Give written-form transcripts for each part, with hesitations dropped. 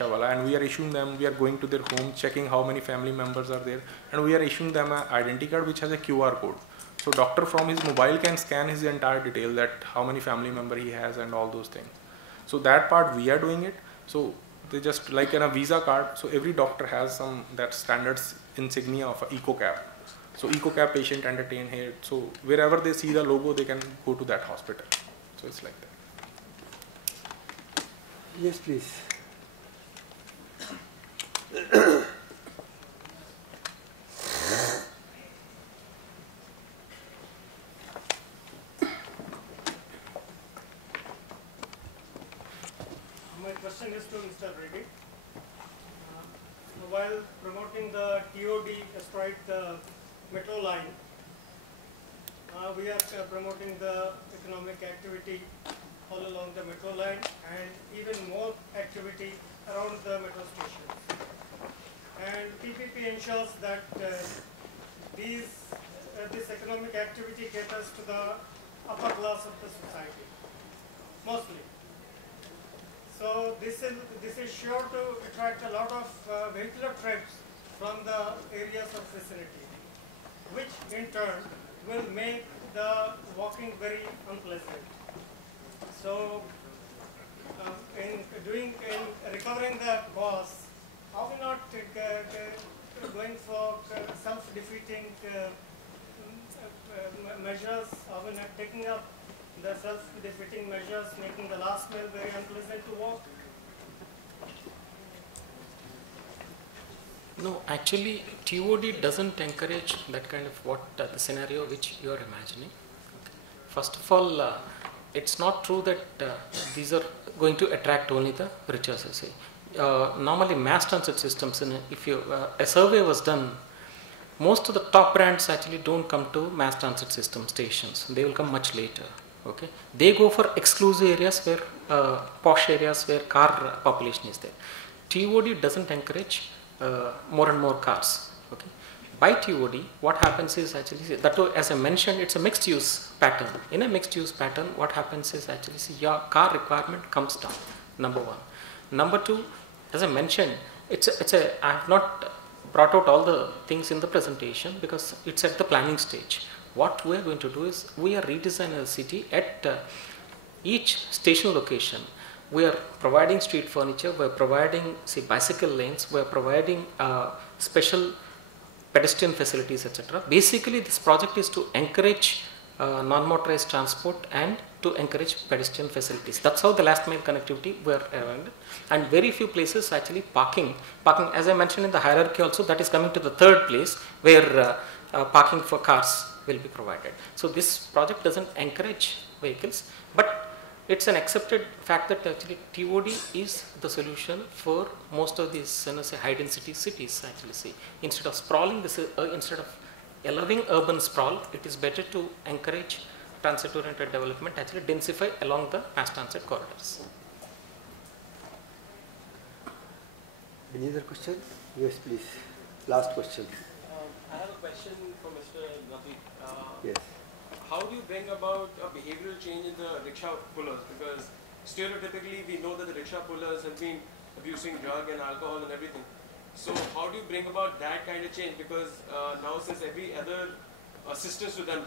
Wala, and we are issuing them, we are going to their home, checking how many family members are there, and we are issuing them an identity card which has a QR code. So doctor from his mobile can scan his entire detail, that how many family member he has and all those things. So that part we are doing it. So they just like in a visa card. So every doctor has some that standards insignia of a EcoCap. So EcoCap patient entertain here. So wherever they see the logo, they can go to that hospital. So it's like that. Yes, please. My question is to Mr. Reddy. While promoting the TOD, astride the metro line, we are promoting the economic activity all along the metro line and even more activity around the metro stations. And PPP ensures that this economic activity caters to the upper class of the society, mostly. So this is sure to attract a lot of vehicular trips from the areas of vicinity, which in turn will make the walking very unpleasant. So in recovering the costs, are we not going for self-defeating measures? Are we not taking up the self-defeating measures, making the last mile very unpleasant to walk? No, actually, TOD doesn't encourage that kind of the scenario which you are imagining. Okay. First of all, it's not true that these are going to attract only the rich, as I say. Normally, mass transit systems, if a survey was done, most of the top brands actually don't come to mass transit system stations. They will come much later. Okay, they go for exclusive areas where posh areas where car population is there. TOD doesn't encourage more and more cars. Okay, by TOD, what happens is actually that, as I mentioned, it's a mixed use pattern. In a mixed use pattern, what happens is actually your car requirement comes down. Number one. Number two, as I mentioned, I have not brought out all the things in the presentation because it's at the planning stage. What we are going to do is we are redesigning the city at each station location. We are providing street furniture, we are providing bicycle lanes, we are providing special pedestrian facilities, etc. Basically, this project is to encourage non-motorized transport and to encourage pedestrian facilities. That's how the last mile connectivity we are around. And very few places actually parking, as I mentioned in the hierarchy also, that is coming to the third place where parking for cars will be provided. So this project doesn't encourage vehicles, but it's an accepted fact that actually TOD is the solution for most of these say high density cities. Actually, see, instead of sprawling this, instead of allowing urban sprawl, it is better to encourage transit oriented development, actually densify along the mass transit corridors. Any other question? Yes, please. Last question. I have a question for Mr. Navdeep. Yes. How do you bring about a behavioral change in the rickshaw pullers? Because stereotypically we know that the rickshaw pullers have been abusing drug and alcohol and everything. So how do you bring about that kind of change? Because now since every other assistance to them,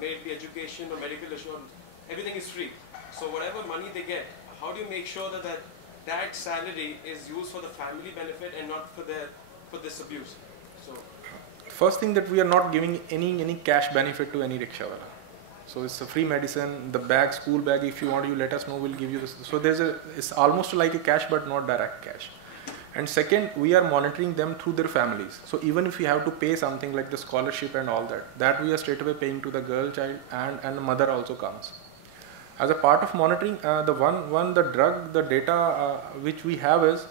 may it be education or medical assurance, everything is free. So whatever money they get, how do you make sure that salary is used for the family benefit and not for this abuse? So First thing that we are not giving any cash benefit to any rickshaw wala. So it's a free medicine, the bag, school bag, if you want, you let us know, we'll give you this. So it's almost like a cash but not direct cash. And second, we are monitoring them through their families. So even if we have to pay something like the scholarship and all that we are straight away paying to the girl child, and the mother also comes. As a part of monitoring, the data which we have is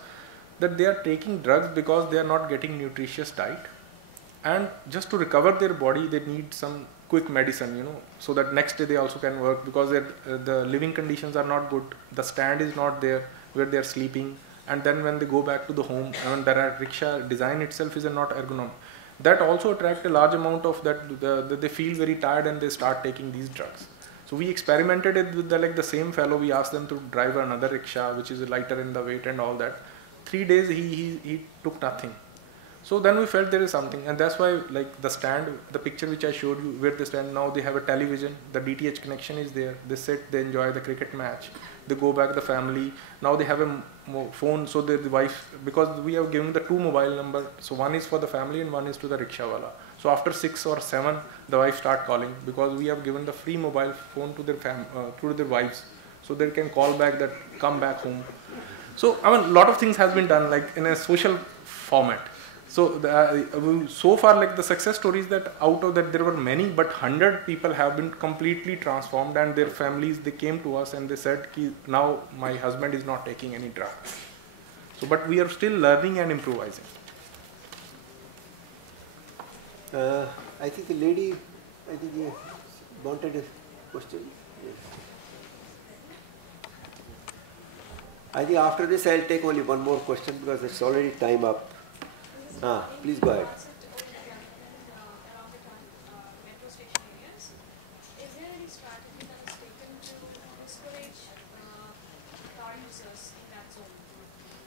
that they are taking drugs because they are not getting nutritious diet. And just to recover their body, they need some quick medicine, so that next day they also can work, because the living conditions are not good. The stand is not there where they are sleeping. And then when they go back to the home, the rickshaw design itself is not ergonomic. That also attract a large amount of that, they feel very tired and they start taking these drugs. So we experimented it with the same fellow. We asked them to drive another rickshaw, which is lighter in the weight and all that. 3 days he took nothing. So then we felt there is something, and that's why like the stand, the picture which I showed you where they stand now, they have a television, the DTH connection is there, they sit, they enjoy the cricket match, they go back the family, now they have a phone, so the wife, because we have given the 2 mobile number, so one is for the family and one is to the rickshawala. So after 6 or 7, the wife start calling, because we have given the free mobile phone to their wives, so they can call back that come back home. So I mean, lot of things has been done like in a social format. So so far, like the success stories that out of that there were many, but 100 people have been completely transformed, and their families, they came to us and they said, Ki, now my husband is not taking any drug. So, but we are still learning and improvising. I think the lady, I think you wanted a question. Yes. I think after this I'll take only one more question because it's already time up. Please go ahead. Around the metro station areas, is there any strategy that is taken to discourage car users in that zone,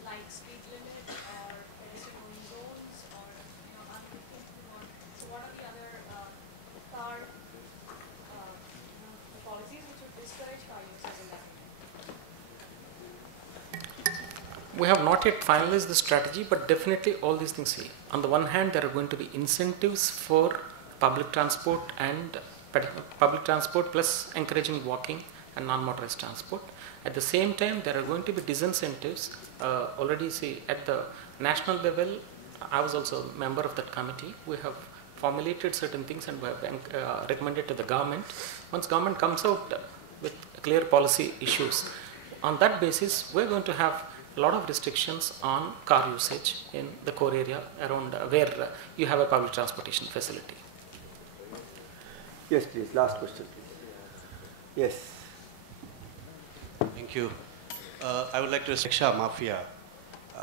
like speed limit or pedestrian only zones, or unlimited? So what are the other car policies which would discourage car users in that? We have not yet finalized the strategy, but definitely all these things here. On the one hand, there are going to be incentives for public transport and public transport plus encouraging walking and non-motorized transport. At the same time, there are going to be disincentives. Already see at the national level, I was also a member of that committee. We have formulated certain things and we have recommended to the government. Once government comes out with clear policy issues, on that basis, we're going to have a lot of restrictions on car usage in the core area around where you have a public transportation facility. Yes, please. Last question, please. Yes. Thank you. I would like to rickshaw mafia.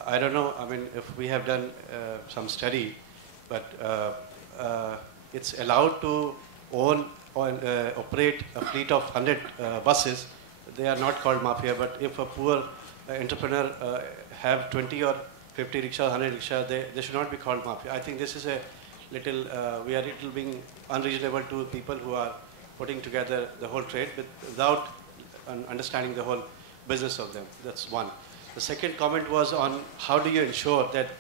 I don't know. I mean, if we have done some study, but it's allowed to own or operate a fleet of 100 buses. They are not called mafia, but if a poor entrepreneur have 20 or 50 rickshaws, 100 rickshaws, they should not be called mafia. I think this is a little, we are little being unreasonable to people who are putting together the whole trade without understanding the whole business of them. That's one. The second comment was on how do you ensure that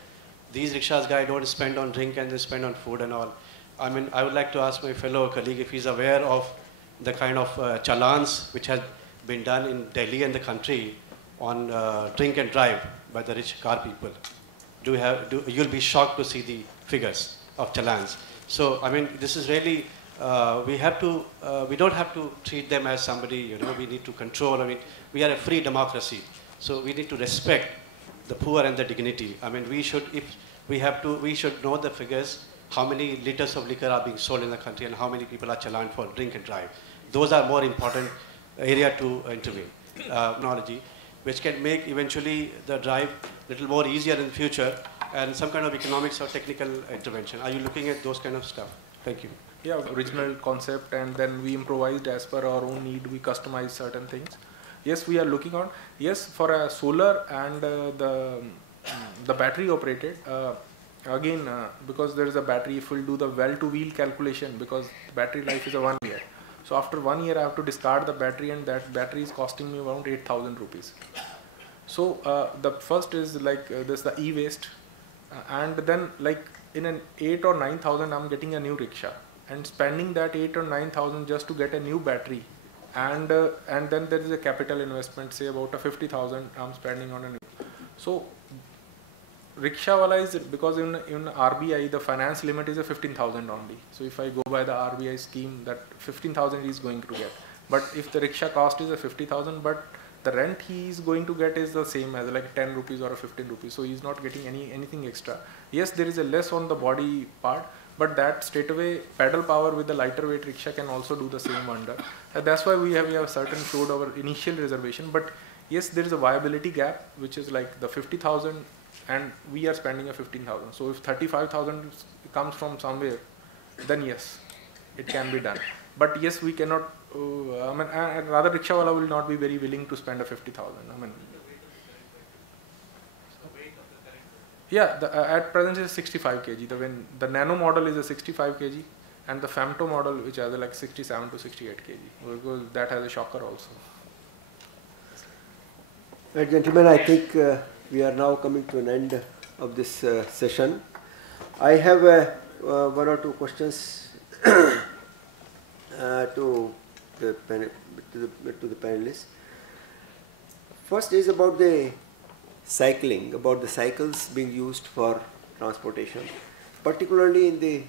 these rickshaws guys don't spend on drink and they spend on food and all. I mean, I would like to ask my fellow colleague if he's aware of the kind of challans which has been done in Delhi and the country on drink and drive by the rich car people. You'll be shocked to see the figures of challans. So, I mean, this is really, we don't have to treat them as somebody, we need to control. I mean, we are a free democracy. So we need to respect the poor and the dignity. I mean, we should know the figures, how many liters of liquor are being sold in the country and how many people are challaned for drink and drive. Those are more important area to intervene, technology, which can make eventually the drive a little more easier in the future and some kind of economics or technical intervention. Are you looking at those kind of stuff? Thank you. Yeah, original concept, and then we improvised as per our own need, we customized certain things. Yes, we are looking on. Yes, for a solar and the battery operated, again, because there is a battery, if we'll do the well-to-wheel calculation, because battery life is a 1 year. So after 1 year, I have to discard the battery, and that battery is costing me around 8,000 rupees. So the first is like this, the e-waste, and then like in an 8 or 9,000, I'm getting a new rickshaw, and spending that 8 or 9,000 just to get a new battery, and then there is a capital investment, say about a 50,000 I'm spending on a new. So rickshaw wala is, because in RBI the finance limit is a 15,000 only. So if I go by the RBI scheme, that 15,000 he is going to get. But if the rickshaw cost is a 50,000, but the rent he is going to get is the same as like 10 rupees or a 15 rupees. So he is not getting anything extra. Yes, there is a less on the body part, but that straight away pedal power with the lighter weight rickshaw can also do the same wonder. That's why we have certain showed our initial reservation. But yes, there is a viability gap, which is like the 50,000. And we are spending a 15,000. So if 35,000 comes from somewhere, then yes, it can be done. But yes, we cannot. I mean, rather rickshawala will not be very willing to spend a 50,000. I mean, Yeah, at present is 65 kg. The nano model is a 65 kg, and the femto model, which has like 67 to 68 kg, because that has a shocker also. Right, gentlemen, I think we are now coming to an end of this session. I have one or two questions to the panelists. First is about the cycling, about the cycles being used for transportation, particularly in the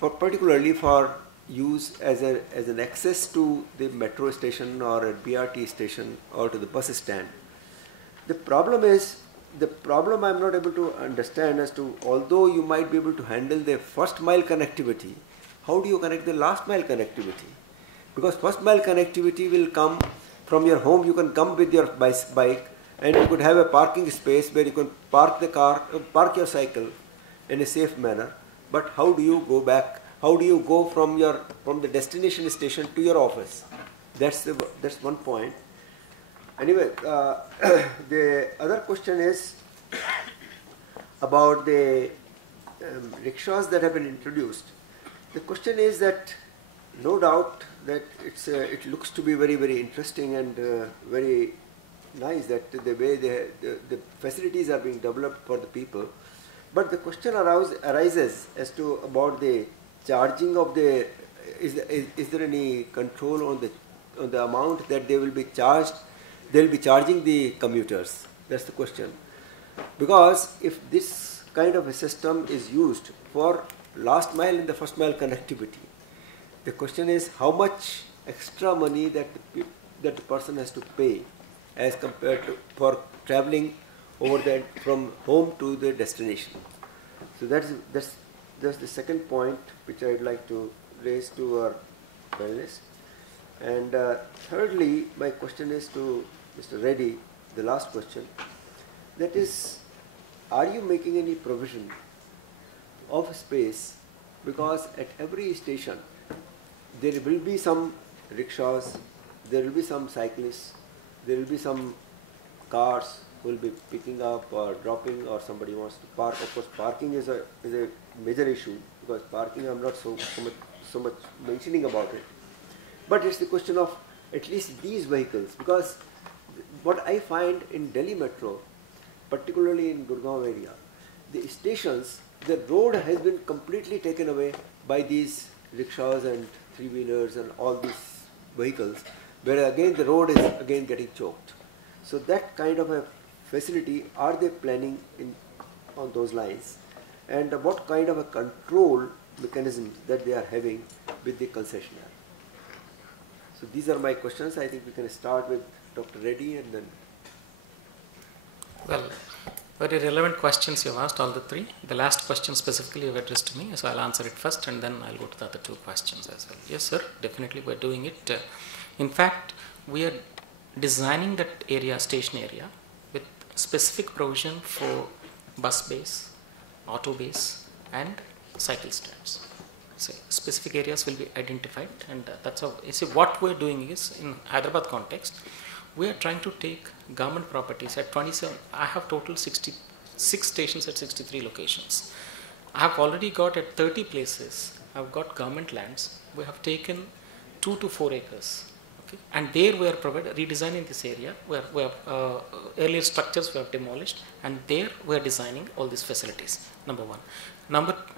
particularly for use as an access to the metro station or a BRT station or to the bus stand. The problem I'm not able to understand as to, although you might be able to handle the first mile connectivity, how do you connect the last mile connectivity? Because first mile connectivity will come from your home. You can come with your bike, and you could have a parking space where you can park the car, park your cycle in a safe manner. But how do you go back? How do you go from the destination station to your office? That's one point. Anyway, the other question is about the rickshaws that have been introduced. The question is that, no doubt that it looks to be very, very interesting and very nice that the way the facilities are being developed for the people. But the question arises as to about the charging of the, is there any control on the amount that they will be charged? They will be charging the commuters. That's the question. Because if this kind of a system is used for last mile and the first mile connectivity, the question is how much extra money that the person has to pay as compared to for traveling over from home to the destination. So that's the second point which I would like to raise to our panelists. And thirdly, my question is to Mr. Reddy, the last question. That is, are you making any provision of space? Because at every station, there will be some rickshaws, there will be some cyclists, there will be some cars who will be picking up or dropping, or somebody wants to park. Of course, parking is a major issue, because parking I'm not so much mentioning about it. But it's the question of at least these vehicles, because what I find in Delhi Metro, particularly in Gurgaon area, the stations, the road has been completely taken away by these rickshaws and three-wheelers and all these vehicles, where again the road is again getting choked. So that kind of a facility, are they planning on those lines? And what kind of a control mechanism that they are having with the concessionaire? So these are my questions. I think we can start with Dr. Reddy and then. Well, very relevant questions you have asked, all the three. The last question specifically you have addressed to me, so I'll answer it first and then I'll go to the other two questions as well. Yes, sir, definitely we're doing it. In fact, we are designing that area, station area, with specific provision for bus base, auto base, and cycle stands. So specific areas will be identified, and that's how. You see, what we're doing is, in Hyderabad context, we are trying to take government properties at 27. I have total 66 stations at 63 locations. I have already got at 30 places, I've got government lands. We have taken 2 to 4 acres. Okay. And there we are redesigning this area. We have earlier structures we have demolished, and there we are designing all these facilities. Number one.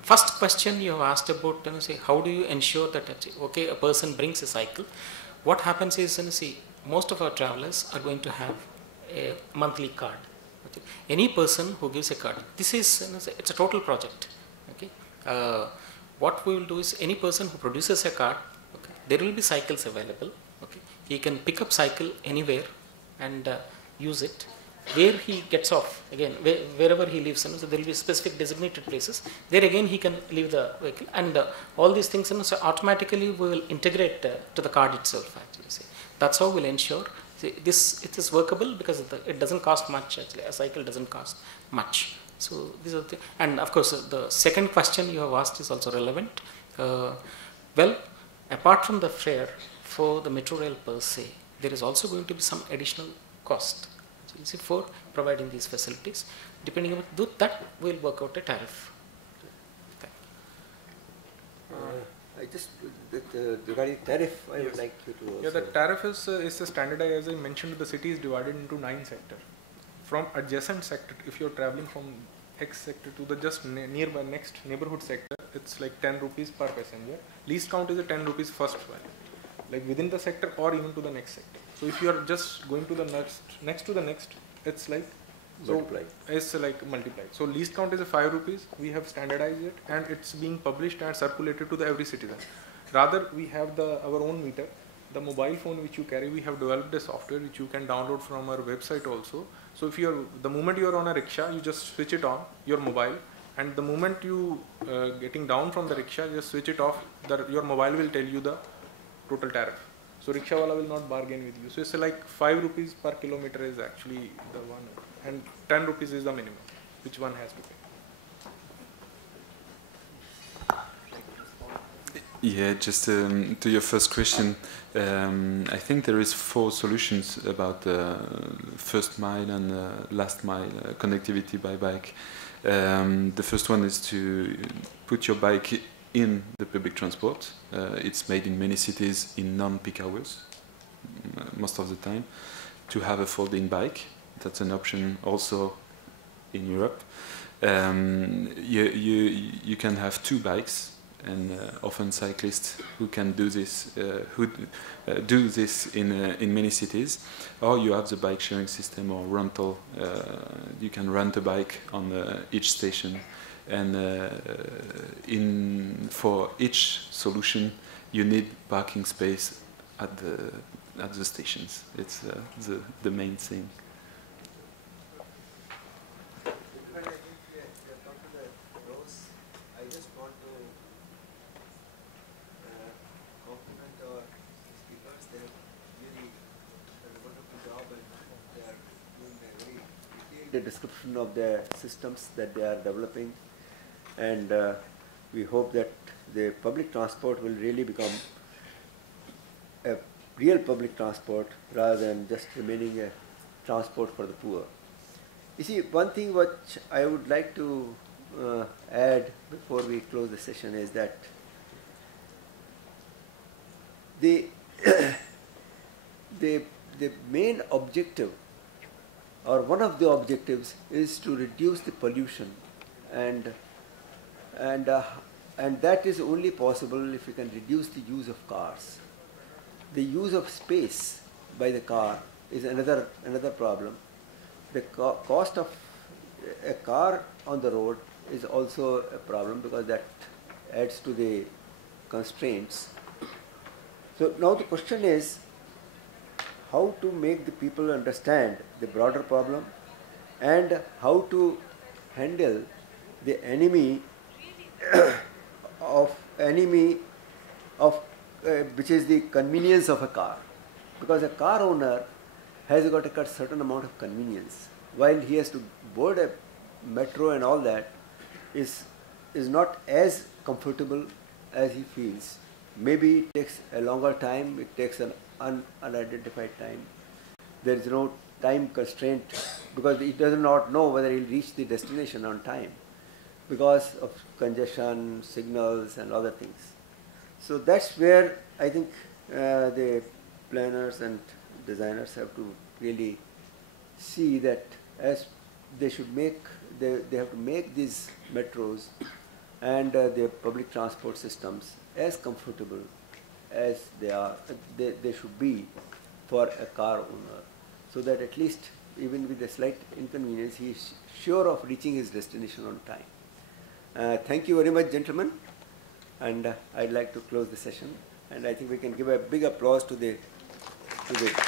First question you have asked about, say, how do you ensure that a person brings a cycle? What happens is, most of our travelers are going to have a monthly card. Okay. Any person who gives a card, this is it's a total project. Okay. What we will do is, any person who produces a card, okay, there will be cycles available. Okay. He can pick up cycle anywhere and use it. Where he gets off, again, wherever he lives, so there will be specific designated places. There again he can leave the vehicle, and all these things, so automatically we will integrate to the card itself. Actually, that's how we'll ensure it is workable, because it doesn't cost much. Actually, a cycle doesn't cost much. So these are the, and of course the second question you have asked is also relevant. Well, apart from the fare for the metro rail per se, there is also going to be some additional cost. So, for providing these facilities. Depending on that, we'll work out a tariff. I just, regarding tariff, I would like you to also. Yeah, the tariff is a standardized, as I mentioned, the city is divided into 9 sectors. From adjacent sector, if you're traveling from X sector to the just nearby next neighborhood sector, it's like 10 rupees per passenger. Least count is a 10 rupees first one, like within the sector or even to the next sector. So if you are just going to the next to the next, it's like multiplied. So it's like multiplied. So least count is a 5 rupees. We have standardized it and it's being published and circulated to the every citizen. Rather, we have our own meter. The mobile phone which you carry, we have developed a software which you can download from our website also. So if the moment you are on a rickshaw, you just switch it on your mobile, and the moment you getting down from the rickshaw, just switch it off. Your mobile will tell you the total tariff. So rickshaw wala will not bargain with you. So it's like 5 rupees per kilometer is actually the one, and 10 rupees is the minimum which one has to pay. Yeah, just to your first question, I think there is 4 solutions about first mile and last mile connectivity by bike. The first one is to put your bike in the public transport. It's made in many cities in non-peak hours, most of the time. To have a folding bike, that's an option also in Europe. You can have 2 bikes. And often cyclists who can do this, do this in many cities, or you have the bike sharing system or rental. You can rent a bike on each station, and for each solution, you need parking space at the stations. It's the main thing. The description of the systems that they are developing, and we hope that the public transport will really become a real public transport rather than just remaining a transport for the poor. You see, one thing which I would like to add before we close the session is that the main objective, or one of the objectives, is to reduce the pollution, and that is only possible if we can reduce the use of cars. The use of space by the car is another problem. The cost of a car on the road is also a problem, because that adds to the constraints. So now the question is how to make the people understand the broader problem, and how to handle the enemy of which is the convenience of a car, because a car owner has got to cut certain amount of convenience, while he has to board a metro and all that is not as comfortable as he feels. Maybe it takes a longer time, it takes an unidentified time. There is no time constraint, because he does not know whether he will reach the destination on time because of congestion, signals and other things. So that's where I think the planners and designers have to really see that as they should make, they have to make these metros and their public transport systems as comfortable as they should be for a car owner, so that at least even with a slight inconvenience, he is sure of reaching his destination on time. Thank you very much, gentlemen, and I'd like to close the session, and I think we can give a big applause to the speaker.